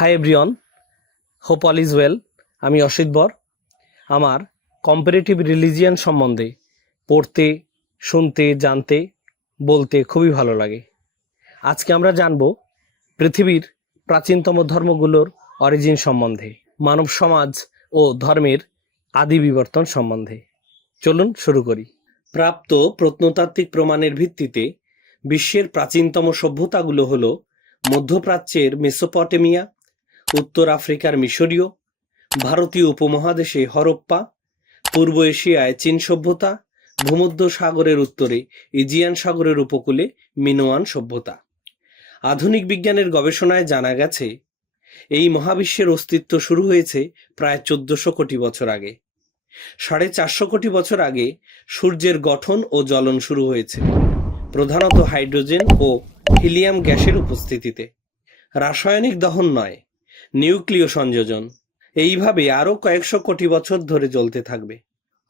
Hi everyone hope all is well আমি অসিত বর। আমার কম্পারেটিভ রিলিজিয়ান সম্বন্ধে পড়তে, শুনতে, জানতে, বলতে খুবই ভালো লাগে। আজকে আমরা জানব পৃথিবীর প্রাচীনতম ধর্মগুলোর অরিজিন সম্বন্ধে, মানব সমাজ ও ধর্মের আদি বিবর্তন সম্বন্ধে। চলুন শুরু করি। প্রাপ্ত প্রত্নতাত্ত্বিক প্রমাণের ভিত্তিতে বিশ্বের প্রাচীনতম সভ্যতাগুলো হলো মধ্যপ্রাচ্যের মেসোপটেমিয়া উত্তর আফ্রিকার মিশরীয়, ভারতীয় উপমহাদেশে হরপ্পা, পূর্ব এশিয়ায় চীন সভ্যতা, ভূমধ্য সাগরের উত্তরে ইজিয়ান সাগরের উপকূলে মিনোয়ান সভ্যতা। আধুনিক বিজ্ঞানের গবেষণায় জানা গেছে, এই মহাবিশ্বের অস্তিত্ব শুরু হয়েছে প্রায় চোদ্দশো কোটি বছর আগে। সাড়ে চারশো কোটি বছর আগে সূর্যের গঠন ও জ্বলন শুরু হয়েছে, প্রধানত হাইড্রোজেন ও হিলিয়াম গ্যাসের উপস্থিতিতে। রাসায়নিক দহন নয় নিউক্লিয় সংযোজন। এইভাবে আরও কয়েকশো কোটি বছর ধরে জ্বলতে থাকবে।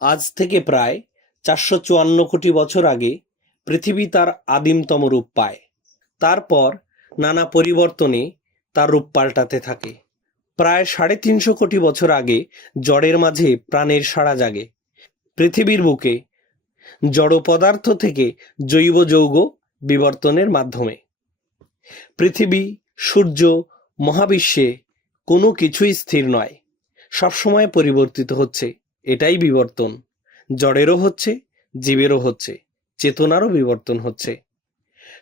আজ থেকে প্রায় চারশো চুয়ান্ন কোটি বছর আগে পৃথিবী তার আদিমতম রূপ পায়। তারপর নানা পরিবর্তনে তার রূপ পাল্টাতে থাকে। প্রায় সাড়ে তিনশো কোটি বছর আগে জড়ের মাঝে প্রাণের সাড়া জাগে। পৃথিবীর বুকে জড় পদার্থ থেকে জৈব যৌগ বিবর্তনের মাধ্যমে। পৃথিবী, সূর্য, মহাবিশ্বে কোনো কিছুই স্থির নয়। সবসময় পরিবর্তিত হচ্ছে, এটাই বিবর্তন। জড়েরও হচ্ছে, জীবেরও হচ্ছে, চেতনারও বিবর্তন হচ্ছে।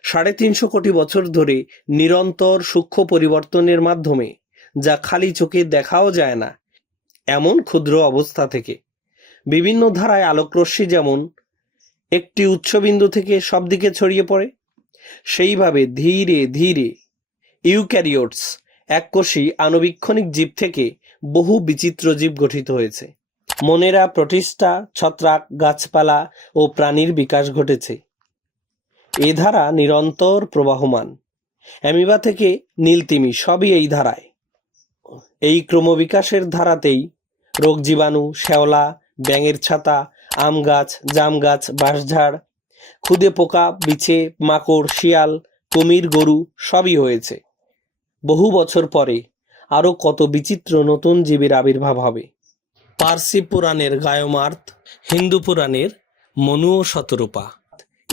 সাড়ে তিনশো কোটি বছর ধরে নিরন্তর সূক্ষ্ম পরিবর্তনের মাধ্যমে, যা খালি চোখে দেখাও যায় না, এমন ক্ষুদ্র অবস্থা থেকে। বিভিন্ন ধারায় আলোকরশ্মি যেমন, একটি উচ্চবিন্দু থেকে সব দিকে ছড়িয়ে পড়ে, সেইভাবে ধীরে ধীরে ইউক্যারিওটস এককোষী আণুবীক্ষণিক জীব থেকে বহু বিচিত্র জীব গঠিত হয়েছে। মনেরা প্রতিষ্ঠা, ছত্রাক, গাছপালা ও প্রাণীর বিকাশ ঘটেছে। এ ধারা নিরন্তর প্রবাহমান। অ্যামিবা থেকে নীলতিমি সবই এই ধারায়। এই ক্রমবিকাশের ধারাতেই রোগ জীবাণু, শ্যাওলা, ব্যাঙের ছাতা, আম গাছ, জাম গাছ, বাঁশঝাড়, খুদে পোকা, বিছে, মাকড়, শিয়াল, কুমির, গরু সবই হয়েছে। বহু বছর পরে আরও কত বিচিত্র নতুন জীবের আবির্ভাব হবে। পার্সি পুরাণের গায়মার্ত হিন্দু পুরাণের মনু ও শতরূপা।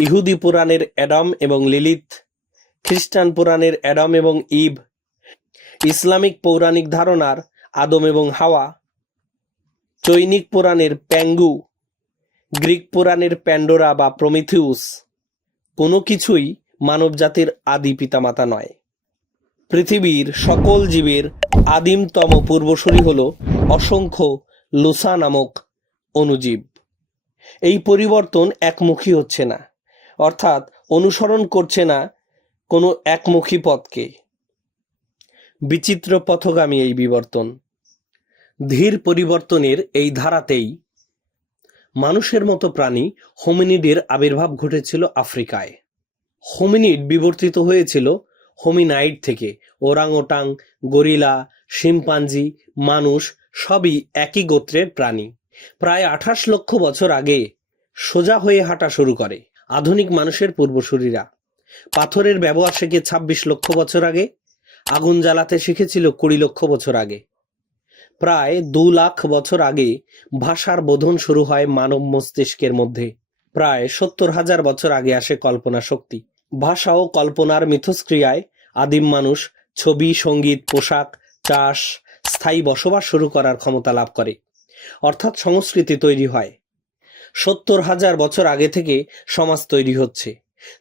ইহুদি পুরাণের অ্যাডাম এবং লিলিত খ্রিস্টান পুরাণের অ্যাডাম এবং ইভ ইসলামিক পৌরাণিক ধারণার আদম এবং হাওয়া, চৈনিক পুরাণের প্যাঙ্গু, গ্রিক পুরাণের প্যান্ডোরা বা প্রমিথিউস, কোনো কিছুই মানবজাতির আদি পিতামাতা নয়। পৃথিবীর সকল জীবের আদিমতম পূর্বসূরি হল অসংখ্য লোসা নামক অণুজীব এই পরিবর্তন একমুখী হচ্ছে না, অর্থাৎ অনুসরণ করছে না কোনো একমুখী পথকে। বিচিত্র পথগামী এই বিবর্তন। ধীর পরিবর্তনের এই ধারাতেই মানুষের মতো প্রাণী হোমিনিডের আবির্ভাব ঘটেছিল আফ্রিকায়। হোমিনিড বিবর্তিত হয়েছিল হোমিনাইড থেকে ওরাংওটাং, গরিলা, শিম্পাঞ্জি, মানুষ সবই একই গোত্রের প্রাণী। প্রায় আঠাশ লক্ষ বছর আগে সোজা হয়ে হাঁটা শুরু করে আধুনিক মানুষের পূর্বসূরীরা। পাথরের ব্যবহার শেখে ছাব্বিশ লক্ষ বছর আগে, আগুন জ্বালাতে শিখেছিল কুড়ি লক্ষ বছর আগে। প্রায় দু লাখ বছর আগে ভাষার বোধন শুরু হয় মানব মস্তিষ্কের মধ্যে। প্রায় সত্তর হাজার বছর আগে আসে কল্পনা শক্তি। ভাষা ও কল্পনার মিথস্ক্রিয়ায় আদিম মানুষ ছবি, সংগীত, পোশাক, চাষ, স্থায়ী বসবাস শুরু করার ক্ষমতা লাভ করে। অর্থাৎ সংস্কৃতি তৈরি হয়। সত্তর হাজার বছর আগে থেকে সমাজ তৈরি হচ্ছে।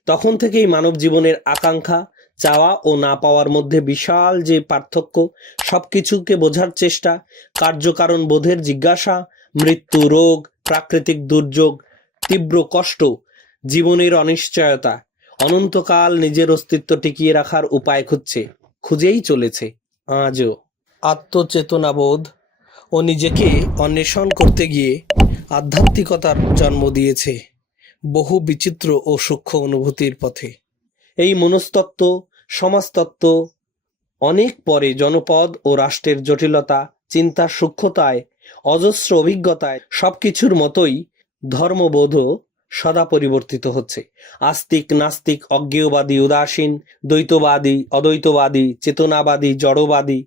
তখন থেকেই মানব জীবনের আকাঙ্ক্ষা, চাওয়া ও না পাওয়ার মধ্যে বিশাল যে পার্থক্য সব কিছুকে বোঝার চেষ্টা, কার্যকারণ বোধের জিজ্ঞাসা, মৃত্যু, রোগ, প্রাকৃতিক দুর্যোগ, তীব্র কষ্ট, জীবনের অনিশ্চয়তা অনন্তকাল নিজের অস্তিত্ব টিকিয়ে রাখার উপায় খুঁজছে, খুঁজেই চলেছে, আজও। আত্মচেতনাবোধ ও নিজেকে অন্বেষণ করতে গিয়ে আধ্যাত্মিকতার জন্ম দিয়েছে বহু বিচিত্র ও সূক্ষ্ম অনুভূতির পথে। এই মনস্তত্ত্ব, সমাজতত্ত্ব, অনেক পরে জনপদ ও রাষ্ট্রের জটিলতা চিন্তার সূক্ষ্মতায়, অজস্র অভিজ্ঞতায় সবকিছুর মতোই ধর্মবোধও সদা পরিবর্তিত হচ্ছে। আস্তিক, নাস্তিক, অজ্ঞেয়বাদী, উদাসীন, দ্বৈতবাদী, অদ্বৈতবাদী, চেতনাবাদী, জড়বাদী,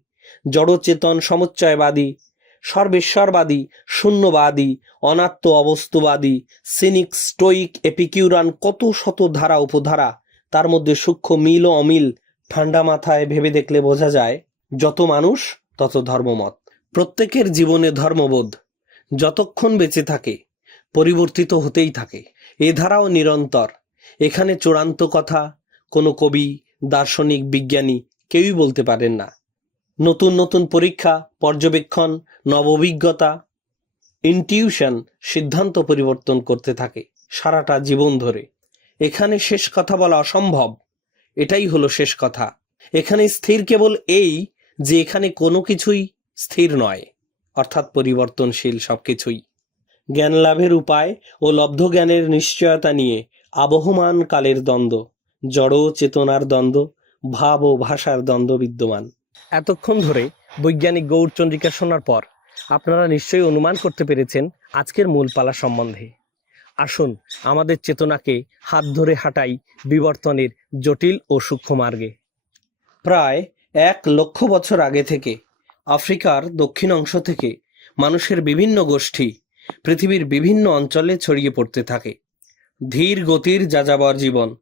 জড়চেতন, সমুচ্চয়বাদী, সর্বেশ্বরবাদী, শূন্যবাদী, অনাত্ম অবস্তুবাদী, সিনিক, স্টোইক, এপিকিউরান, কত শত ধারা উপধারা, তার মধ্যে সূক্ষ্ম মিল ও অমিল ঠান্ডা মাথায় ভেবে দেখলে বোঝা যায়, যত মানুষ তত ধর্মমত। প্রত্যেকের জীবনে ধর্মবোধ, যতক্ষণ বেঁচে থাকে পরিবর্তিত হতেই থাকে। এ ধারাও নিরন্তর। এখানে চূড়ান্ত কথা, কোনো কবি, দার্শনিক, বিজ্ঞানী কেউই বলতে পারেন না। নতুন নতুন পরীক্ষা, পর্যবেক্ষণ নবভিজ্ঞতা ইনটিউশন সিদ্ধান্ত পরিবর্তন করতে থাকে সারাটা জীবন ধরে। এখানে শেষ কথা বলা অসম্ভব। এটাই হলো শেষ কথা। এখানে স্থির কেবল এই যে এখানে কোনো কিছুই স্থির নয়, অর্থাৎ পরিবর্তনশীল সবকিছুই। জ্ঞান লাভের উপায় ও লব্ধ জ্ঞানের নিশ্চয়তা নিয়ে আবহমান কালের দ্বন্দ্ব, জড় চেতনার দ্বন্দ্ব, ভাব ও ভাষার দ্বন্দ্ব বিদ্যমান। এতক্ষণ ধরে বৈজ্ঞানিক গৌরচন্দ্রিকা শোনার পর আপনারা নিশ্চয়ই অনুমান করতে পেরেছেন আজকের মূল পালা সম্বন্ধে। আসুন আমাদের চেতনাকে হাত ধরে হাঁটাই বিবর্তনের জটিল ও সূক্ষ্ম মার্গে। প্রায় এক লক্ষ বছর আগে থেকে আফ্রিকার দক্ষিণ অংশ থেকে মানুষের বিভিন্ন গোষ্ঠী পৃথিবীর বিভিন্ন অঞ্চলে ছড়িয়ে পড়তে থাকে। ধীর গতির যাযাবর জীবন।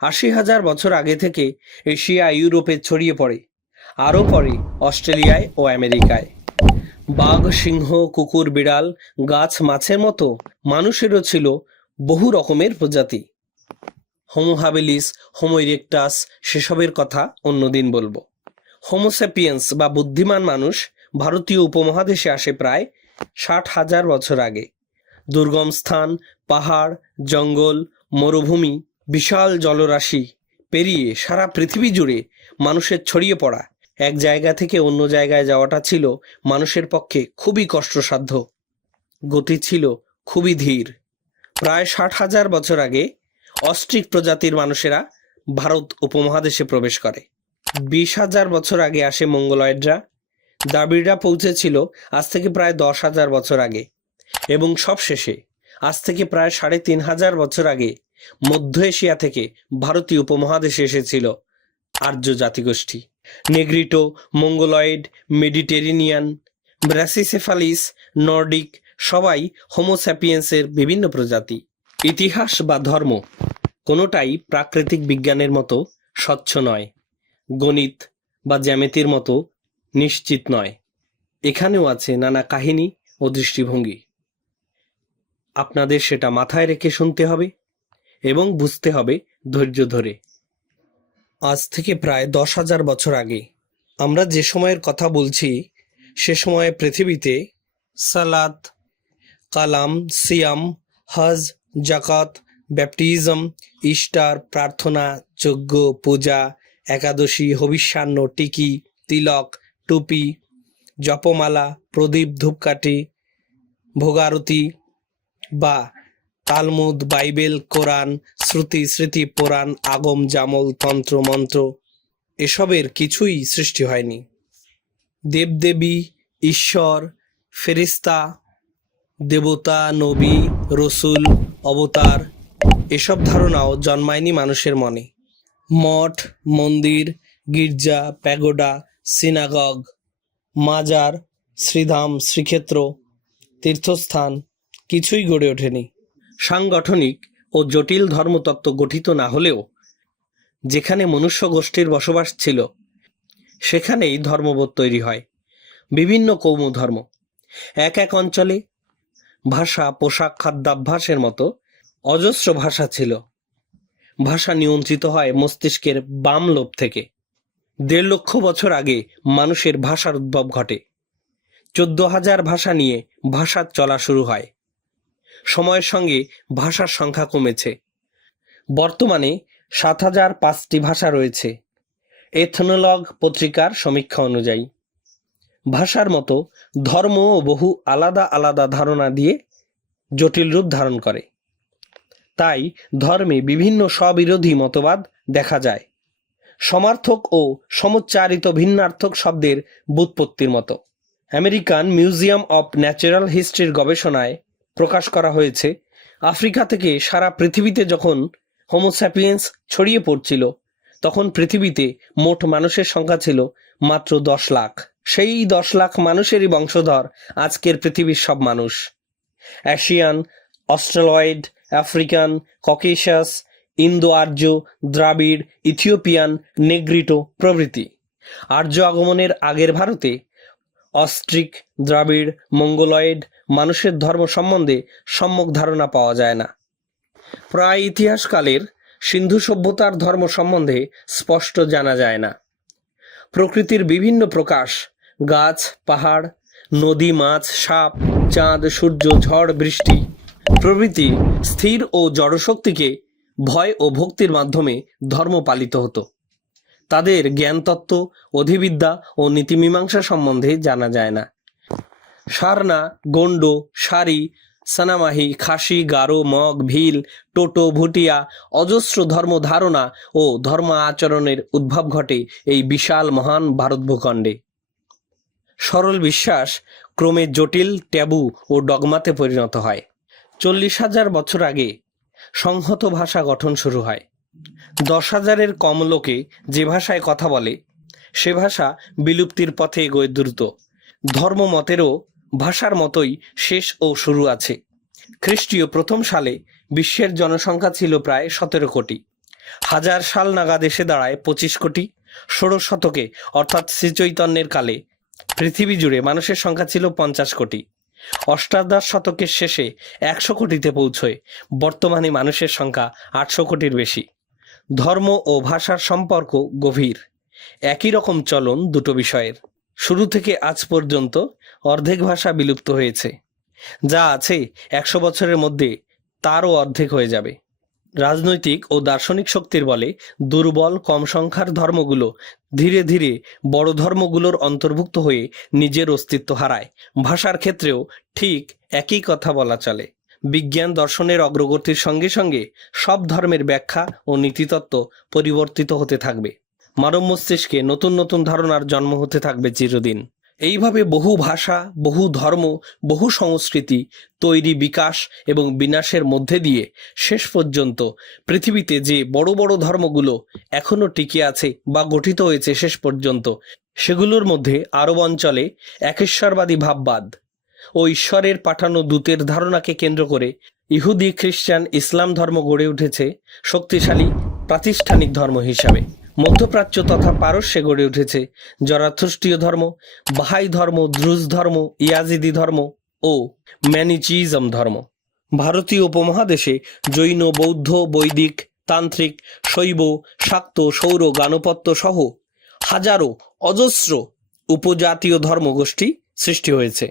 আশি হাজার বছর আগে থেকে এশিয়া, ইউরোপে ছড়িয়ে পড়ে। আরও পরে অস্ট্রেলিয়ায় ও আমেরিকায়। বাঘ, সিংহ, কুকুর, বিড়াল, গাছ, মাছের মতো মানুষেরও ছিল বহু রকমের প্রজাতি। হোমো হাবিলিস, হোমো সেসবের কথা অন্যদিন বলব। হোমোসেপিয়েন্স বা বুদ্ধিমান মানুষ ভারতীয় উপমহাদেশে আসে প্রায় ষাট হাজার বছর আগে। দুর্গম স্থান, পাহাড়, জঙ্গল, মরুভূমি, বিশাল জলরাশি পেরিয়ে সারা পৃথিবী জুড়ে মানুষের ছড়িয়ে পড়া। এক জায়গা থেকে অন্য জায়গায় যাওয়াটা ছিল মানুষের পক্ষে খুবই কষ্টসাধ্য। গতি ছিল খুবই ধীর। প্রায় ষাট হাজার বছর আগে অস্ট্রিক প্রজাতির মানুষেরা ভারত উপমহাদেশে প্রবেশ করে। বিশ হাজার বছর আগে আসে মঙ্গলয়েডরা। দ্রাবিড়রা পৌঁছেছিল আজ থেকে প্রায় দশ হাজার বছর আগে। এবং সবশেষে আজ থেকে প্রায় সাড়ে তিন হাজার বছর আগে মধ্য এশিয়া থেকে ভারতীয় উপমহাদেশে এসেছিল আর্য জাতিগোষ্ঠী। Negrito, Mongoloid, Mediterranean, brachycephalic, Nordic সবাই হোমোস্যাপিয়েন্সের বিভিন্ন প্রজাতি। ইতিহাস বা ধর্ম কোনোটাই প্রাকৃতিক বিজ্ঞানের মতো স্বচ্ছ নয়। গণিত বা জ্যামিতির মতো নিশ্চিত নয়। এখানেও আছে নানা কাহিনী ও দৃষ্টিভঙ্গি। আপনাদের সেটা মাথায় রেখে শুনতে হবে এবং বুঝতে হবে ধৈর্য ধরে। আজ থেকে প্রায় দশ হাজার বছর আগে আমরা যে সময়ের কথা বলছি, সে সময়ে পৃথিবীতে সালাত, কালাম, সিয়াম, হজ, জাকাত, ব্যাপটিজম, ইস্টার, প্রার্থনা, যজ্ঞ, পূজা, একাদশী, হবিষ্যান্ন, টিকি, তিলক টুপি, জপমালা, প্রদীপ, ধূপকাঠি, ভোগারতি বা তালমুদ, বাইবেল, কোরআন, শ্রুতি, স্মৃতি, পুরাণ, আগম, জামল, তন্ত্র, মন্ত্র, এসবের কিছুই সৃষ্টি হয়নি। দেবদেবী, ঈশ্বর, ফেরিস্তা, দেবতা, নবী, রসুল, অবতার, এসব ধারণাও জন্মায়নি মানুষের মনে। মঠ, মন্দির, গির্জা, প্যাগোডা সিনাগগ, মাজার, শ্রীধাম, শ্রীক্ষেত্র, তীর্থস্থান, কিছুই গড়ে ওঠেনি। সাংগঠনিক ও জটিল ধর্মতত্ত্ব গঠিত না হলেও, যেখানে মনুষ্য গোষ্ঠীর বসবাস ছিল, সেখানেই ধর্মবোধ তৈরি হয়। বিভিন্ন কৌম ধর্ম এক এক অঞ্চলে ভাষা, পোশাক, খাদ্যাভ্যাসের মতো অজস্র ভাষা ছিল। ভাষা নিয়ন্ত্রিত হয় মস্তিষ্কের বাম লোভ থেকে। দেড় লক্ষ বছর আগে মানুষের ভাষার উদ্ভব ঘটে। চোদ্দ হাজার ভাষা নিয়ে ভাষার চলা শুরু হয়। সময়ের সঙ্গে ভাষার সংখ্যা কমেছে। বর্তমানে সাত হাজার পাঁচটি ভাষা রয়েছে। এথনোলগ পত্রিকার সমীক্ষা অনুযায়ী। ভাষার মতো ধর্মও বহু আলাদা আলাদা ধারণা দিয়ে জটিল রূপ ধারণ করে। তাই ধর্মে বিভিন্ন স্ববিরোধী মতবাদ দেখা যায়। সমার্থক ও সমুচ্চারিত ভিন্নার্থক শব্দের বুৎপত্তির মতো। আমেরিকান মিউজিয়াম অব ন্যাচারাল হিস্ট্রির গবেষণায় প্রকাশ করা হয়েছে, আফ্রিকা থেকে সারা পৃথিবীতে যখন হোমোস্যাপিয়েন্স ছড়িয়ে পড়ছিল, তখন পৃথিবীতে মোট মানুষের সংখ্যা ছিল মাত্র দশ লাখ। সেই দশ লাখ মানুষেরই বংশধর আজকের পৃথিবীর সব মানুষ। Asian Australoid African Caucasus Indo আর্য দ্রাবিড়, ইথিওপিয়ান, নেগ্রিটো প্রভৃতি। আর্য আগমনের আগের ভারতে অস্ট্রিক, দ্রাবিড়, মঙ্গলয়েড মানুষের ধর্ম সম্বন্ধে সম্যক ধারণা পাওয়া যায় না। প্রায় ইতিহাসকালের সিন্ধু সভ্যতার ধর্ম সম্বন্ধে স্পষ্ট জানা যায় না। প্রকৃতির বিভিন্ন প্রকাশ, গাছ, পাহাড়, নদী, মাছ, সাপ, চাঁদ, সূর্য, ঝড়, বৃষ্টি প্রভৃতি স্থির ও জড়শক্তিকে ভয় ও ভক্তির মাধ্যমে ধর্ম পালিত হতো। তাদের জ্ঞানতত্ত্ব, অধিবিদ্যা ও নীতিমীমাংসা সম্বন্ধে জানা যায় না। সারনা, গন্ড, সারি, সানামাহি, খাসি, গারো, মগ, ভিল, টোটো, ভুটিয়া, অজস্র ধর্ম ধারণা ও ধর্ম আচরণের উদ্ভব ঘটে এই বিশাল মহান ভারত ভূখণ্ডে সরল বিশ্বাস ক্রমে জটিল, ট্যাবু ও ডগমাতে পরিণত হয়। চল্লিশ হাজার বছর আগে সংহত ভাষা গঠন শুরু হয়। দশ হাজারের কম লোকে যে ভাষায় কথা বলে, সে ভাষা বিলুপ্তির পথে এগোয় দ্রুত। ধর্ম মতেরও ভাষার মতোই শেষ ও শুরু আছে। খ্রিস্টীয় প্রথম সালে বিশ্বের জনসংখ্যা ছিল প্রায় সতেরো কোটি। হাজার সাল নাগাদ এসে দাঁড়ায় পঁচিশ কোটি, ষোড়শ শতকে, অর্থাৎ শ্রীচৈতন্যের কালে। পৃথিবী জুড়ে মানুষের সংখ্যা ছিল পঞ্চাশ কোটি। অষ্টাদশ শতকের শেষে একশো কোটিতে পৌঁছয়। বর্তমানে মানুষের সংখ্যা আটশো কোটির বেশি। ধর্ম ও ভাষার সম্পর্ক গভীর। একই রকম চলন দুটো বিষয়ের। শুরু থেকে আজ পর্যন্ত অর্ধেক ভাষা বিলুপ্ত হয়েছে। যা আছে একশো বছরের মধ্যে তারও অর্ধেক হয়ে যাবে। রাজনৈতিক ও দার্শনিক শক্তির বলে দুর্বল, কম সংখ্যার ধর্মগুলো ধীরে ধীরে বড় ধর্মগুলোর অন্তর্ভুক্ত হয়ে নিজের অস্তিত্ব হারায়। ভাষার ক্ষেত্রেও ঠিক একই কথা বলা চলে। বিজ্ঞান দর্শনের অগ্রগতির সঙ্গে সঙ্গে সব ধর্মের ব্যাখ্যা ও নীতিতত্ত্ব পরিবর্তিত হতে থাকবে। মানব মস্তিষ্কে নতুন নতুন ধারণার জন্ম হতে থাকবে চিরদিন। এইভাবে বহু ভাষা, বহু ধর্ম, বহু সংস্কৃতি তৈরি বিকাশ এবং বিনাশের মধ্যে দিয়ে শেষ পর্যন্ত পৃথিবীতে যে বড় বড় ধর্মগুলো এখনও টিকে আছে বা গঠিত হয়েছে শেষ পর্যন্ত, সেগুলোর মধ্যে আরব অঞ্চলে একেশ্বরবাদী ভাববাদ ও ঈশ্বরের পাঠানো দূতের ধারণাকে কেন্দ্র করে ইহুদি, খ্রিস্টান, ইসলাম ধর্ম গড়ে উঠেছে শক্তিশালী প্রাতিষ্ঠানিক ধর্ম হিসাবে। মধ্যপ্রাচ্য তথা পারস্যে গড়ে উঠেছে। জরাথুষ্টীয় ধর্ম, বাহাই ধর্ম, দ্রুজ ধর্ম, ইয়াজিদি ধর্ম ও ম্যানিচিজম ধর্ম। ভারতীয় উপমহাদেশে জৈন, বৌদ্ধ, বৈদিক, তান্ত্রিক, শৈব, শাক্ত, সৌর, গানপত্য সহ হাজারো অজস্র উপজাতীয় ধর্মগোষ্ঠী সৃষ্টি হয়েছে।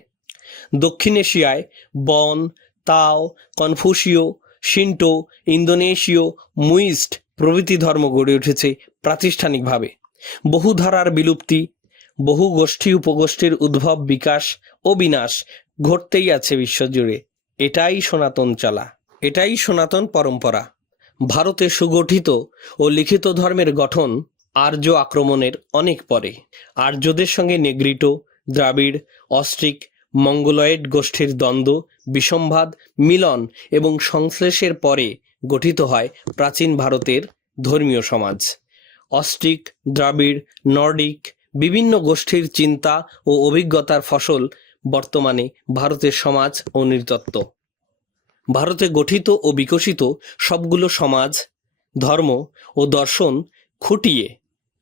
দক্ষিণ এশিয়ায় বন, তাও, কনফুসীয়, শিন্টো, ইন্দোনেশীয়, মুইস্ট প্রভৃতি ধর্ম গড়ে উঠেছে প্রাতিষ্ঠানিকভাবে। বহু ধারার বিলুপ্তি, বহু গোষ্ঠী উপগোষ্ঠীর উদ্ভব, বিকাশ ও বিনাশ ঘটতেই আছে বিশ্বজুড়ে। এটাই সনাতন চলা। এটাই সনাতন পরম্পরা। ভারতে সুগঠিত ও লিখিত ধর্মের গঠন আর্য আক্রমণের অনেক পরে। আর্যদের সঙ্গে নেগ্রিটো দ্রাবিড়, অস্ট্রিক, মঙ্গলয়েড গোষ্ঠীর দ্বন্দ্ব বিসম্বাদ মিলন এবং সংশ্লেষের পরে গঠিত হয় প্রাচীন ভারতের ধর্মীয় সমাজ। অস্ট্রিক, দ্রাবিড়, নর্ডিক বিভিন্ন গোষ্ঠীর চিন্তা ও অভিজ্ঞতার ফসল বর্তমানে ভারতের সমাজ ও নৃতত্ত্ব। ভারতে গঠিত ও বিকশিত সবগুলো সমাজ, ধর্ম ও দর্শন খুঁটিয়ে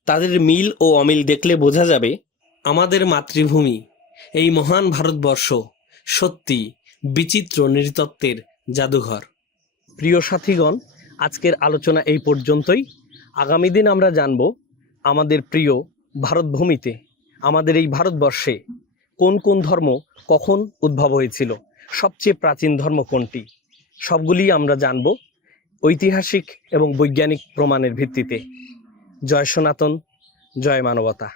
তাদের মিল ও অমিল দেখলে বোঝা যাবে আমাদের মাতৃভূমি, এই মহান ভারতবর্ষ সত্যি বিচিত্র নৃতত্ত্বের জাদুঘর। প্রিয় সাথীগণ, আজকের আলোচনা এই পর্যন্তই। আগামী দিন আমরা জানব আমাদের প্রিয় ভারতভূমিতে, আমাদের এই ভারতবর্ষে কোন কোন ধর্ম কখন উদ্ভব হয়েছিল, সবচেয়ে প্রাচীন ধর্ম কোনটি, সবগুলি আমরা জানব ঐতিহাসিক এবং বৈজ্ঞানিক প্রমাণের ভিত্তিতে। জয় সনাতন, জয় মানবতা।